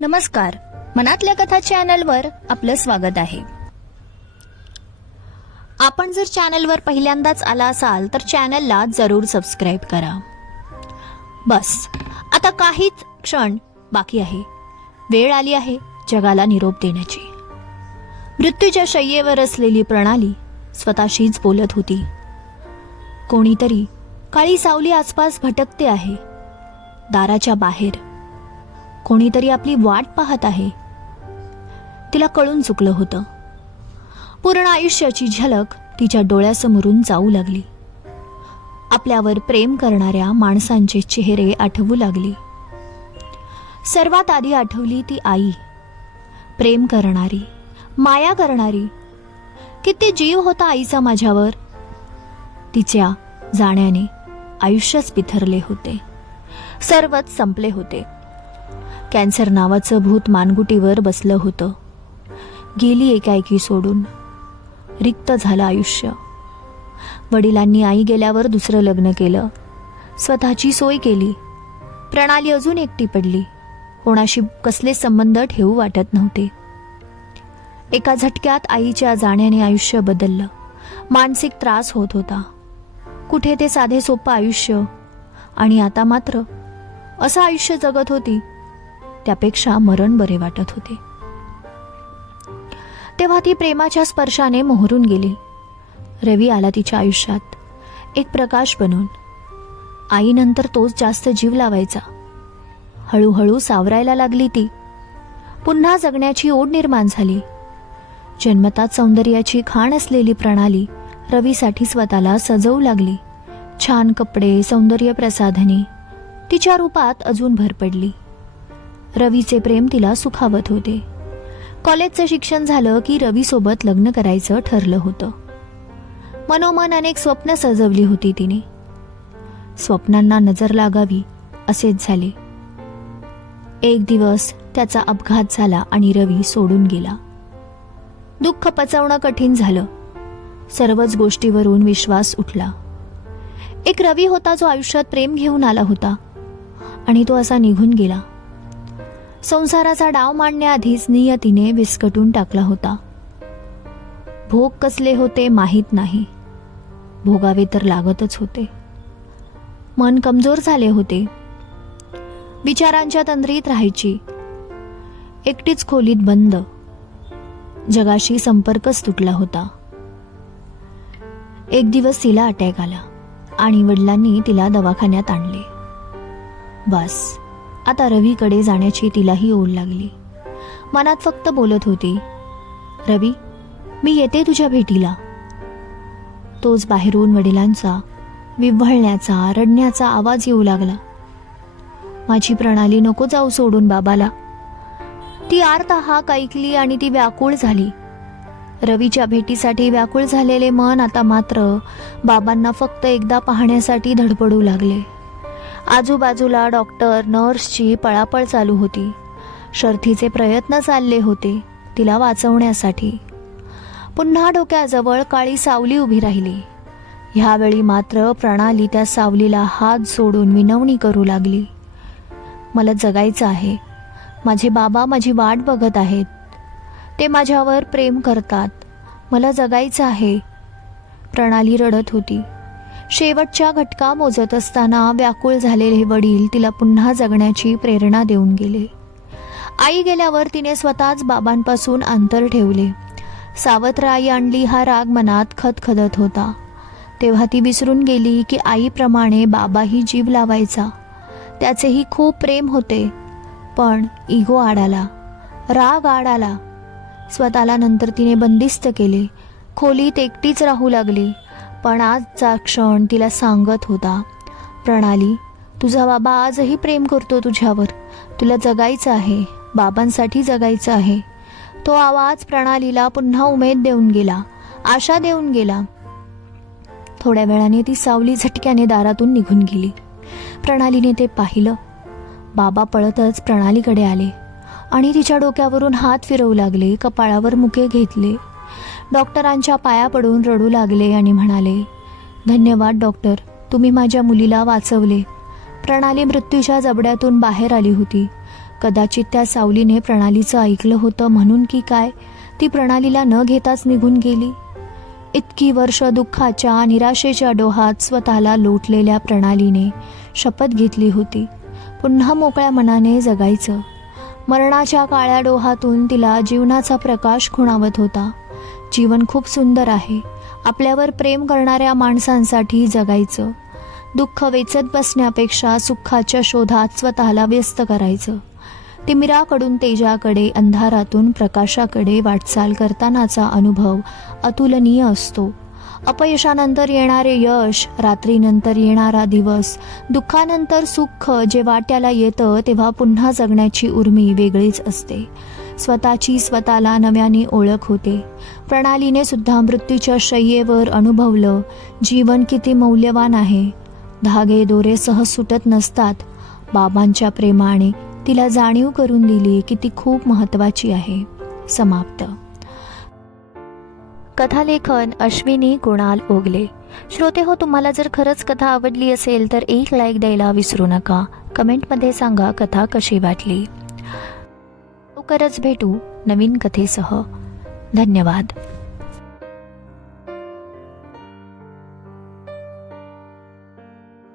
नमस्कार. मनातल्या कथा चॅनलवर आपलं स्वागत आहे. आपण जर चॅनलवर पहिल्यांदाच आला असाल तर चॅनलला जरूर सबस्क्राईब करा. बस. आता काहीच क्षण बाकी आहे. वेळ आली आहे जगाला निरोप देण्याची. मृत्यूच्या शय्येवर असलेली प्रणाली स्वतःशीच बोलत होती. कोणीतरी काळी सावली आसपास भटकते आहे. दाराच्या बाहेर कोणीतरी आपली वाट पाहत आहे. तिला कळून चुकलं होतं. पूर्ण आयुष्याची झलक तिच्या डोळ्यासमोरून जाऊ लागली. आपल्यावर प्रेम करणाऱ्या माणसांचे चेहरे आठवू लागली. सर्वात आधी आठवली ती आई. प्रेम करणारी माया करणारी. किती जीव होता आईचा माझ्यावर. तिच्या जाण्याने आयुष्यच पिथरले होते. सर्वच संपले होते. कॅन्सर नावाचं भूत मानगुटीवर बसलं होतं. गेली एकाएकी सोडून. रिक्त झालं आयुष्य. वडिलांनी आई गेल्यावर दुसरं लग्न केलं. स्वतःची सोय केली. प्रणाली अजून एकटी पडली. कोणाशी कसले संबंध ठेवू वाटत नव्हते. एका झटक्यात आईच्या जाण्याने आयुष्य बदललं. मानसिक त्रास होत होता. कुठे ते साधे सोपं आयुष्य? आणि आता मात्र असं आयुष्य जगत होती त्यापेक्षा मरण बरे वाटत होते. तेव्हा ती प्रेमाच्या स्पर्शाने मोहरून गेली. रवी आला तिच्या आयुष्यात. एक प्रकाश बनून. आईनंतर तोच जास्त जीव लावायचा. हळूहळू सावरायला लागली ती. पुन्हा जगण्याची ओढ निर्माण झाली. जन्मतात सौंदर्याची खाण असलेली प्रणाली रवीसाठी स्वतःला सजवू लागली. छान कपडे सौंदर्य प्रसाधने तिच्या रूपात अजून भर पडली. रवीचे प्रेम तिला सुखावत होते. कॉलेजचं शिक्षण झालं की रवीसोबत लग्न करायचं ठरलं होतं. मनोमन अनेक स्वप्न सजवली होती तिने. स्वप्नांना नजर लागावी असेच झाले. एक दिवस त्याचा अपघात झाला आणि रवी सोडून गेला. दुःख पचवणं कठीण झालं. सर्वच गोष्टीवरून विश्वास उठला. एक रवी होता जो आयुष्यात प्रेम घेऊन आला होता आणि तो असा निघून गेला. संसाराचा डाव मांडण्याआधीच नियतीने विस्कटून टाकला होता. भोग कसले होते माहीत नाही. भोगावे तर लागतच होते. मन कमजोर झाले होते. विचारांच्या तंद्रीत राहायची. एकटीच खोलीत बंद. जगाशी संपर्कच तुटला होता. एक दिवस तिला अटॅक आला आणि वडिलांनी तिला दवाखान्यात आणले. बस. आता रवीकडे जाण्याची तिलाही ओढ लागली. मनात फक्त बोलत होती रवी मी येते तुझ्या भेटीला. तोच बाहेरून वडिलांचा विव्हळण्याचा रडण्याचा आवाज येऊ लागला. माझी प्रणाली नको जाऊ सोडून बाबाला. ती आर्त हाक ऐकली आणि ती व्याकुळ झाली. रवीच्या भेटीसाठी व्याकुळ झालेले मन आता मात्र बाबांना फक्त एकदा पाहण्यासाठी धडपडू लागले. आजूबाजूला डॉक्टर नर्सची पळापळ चालू होती. शर्थीचे प्रयत्न चालले होते तिला वाचवण्यासाठी. पुन्हा डोक्याजवळ काळी सावली उभी राहिली. ह्यावेळी मात्र प्रणाली त्या सावलीला हात सोडून विनवणी करू लागली. मला जगायचं आहे. माझे बाबा माझी वाट बघत आहेत. ते माझ्यावर प्रेम करतात. मला जगायचं आहे. प्रणाली रडत होती. शेवटच्या घटका मोजत असताना व्याकुळ झालेले वडील तिला पुन्हा जगण्याची प्रेरणा देऊन गेले. आई गेल्यावर तिने स्वतःच बाबांपासून अंतर ठेवले. सावत्र आई आणली हा राग मनात खदखदत होता. तेव्हा ती विसरून गेली की आईप्रमाणे बाबाही जीव लावायचा. त्याचेही खूप प्रेम होते. पण इगो आडाला राग आडाला. स्वतःला नंतर तिने बंदिस्त केले. खोलीत एकटीच राहू लागली. पण आजचा क्षण तिला सांगत होता. प्रणाली तुझा बाबा आजही प्रेम करतो तुझ्यावर. तुला जगायचं आहे. बाबांसाठी जगायचं आहे. तो आवाज प्रणालीला पुन्हा उमेद देऊन गेला. आशा देऊन गेला. थोड्या वेळाने ती सावली झटक्याने दारातून निघून गेली. प्रणालीने ते पाहिलं. बाबा पळतच प्रणालीकडे आले आणि तिच्या डोक्यावरून हात फिरवू लागले कपाळावर मुके घेतले. डॉक्टरांच्या पाया पडून रडू लागले आणि म्हणाले धन्यवाद डॉक्टर. तुम्ही माझ्या मुलीला वाचवले. प्रणाली मृत्यूच्या जबड्यातून बाहेर आली होती. कदाचित त्या सावलीने प्रणालीचं ऐकलं होतं म्हणून की काय ती प्रणालीला न घेताच निघून गेली. इतकी वर्ष दुःखाच्या निराशेच्या डोहात स्वतःला लोटलेल्या प्रणालीने शपथ घेतली होती. पुन्हा मोकळ्या मनाने जगायचं. मरणाच्या काळ्या डोहातून तिला जीवनाचा प्रकाश खुणावत होता. जीवन खूप सुंदर आहे. आपल्यावर प्रेम करणाऱ्या माणसांसाठी जगायचं. दुःख वेचत बसण्यापेक्षा सुखाच्या शोधात स्वतःला व्यस्त करायचं. तिमिराकडून तेजाकडे अंधारातून प्रकाशाकडे वाटचाल करतानाचा अनुभव अतुलनीय असतो. अपयशानंतर येणारे यश रात्रीनंतर येणारा दिवस दुःखानंतर सुख जे वाट्याला येतं तेव्हा पुन्हा जगण्याची उर्मी वेगळीच असते. स्वतःची स्वतःला नव्याने ओळख होते. प्रणालीने सुद्धा मृत्यूच्या शय्येवर अनुभवलं. जीवन किती मौल्यवान आहे. धागे दोरे सहज सुटत नसतात. बाबांच्या प्रेमाने तिला जाणीव करून दिली की ती खूप महत्वाची आहे. समाप्त. कथालेखन अश्विनी कुणाल ओगले. श्रोते हो तुम्हाला जर खरंच कथा आवडली असेल तर एक लाईक द्यायला विसरू नका. कमेंटमध्ये सांगा कथा कशी वाटली. लवकरच भेटू नवीन कथेसह. धन्यवाद.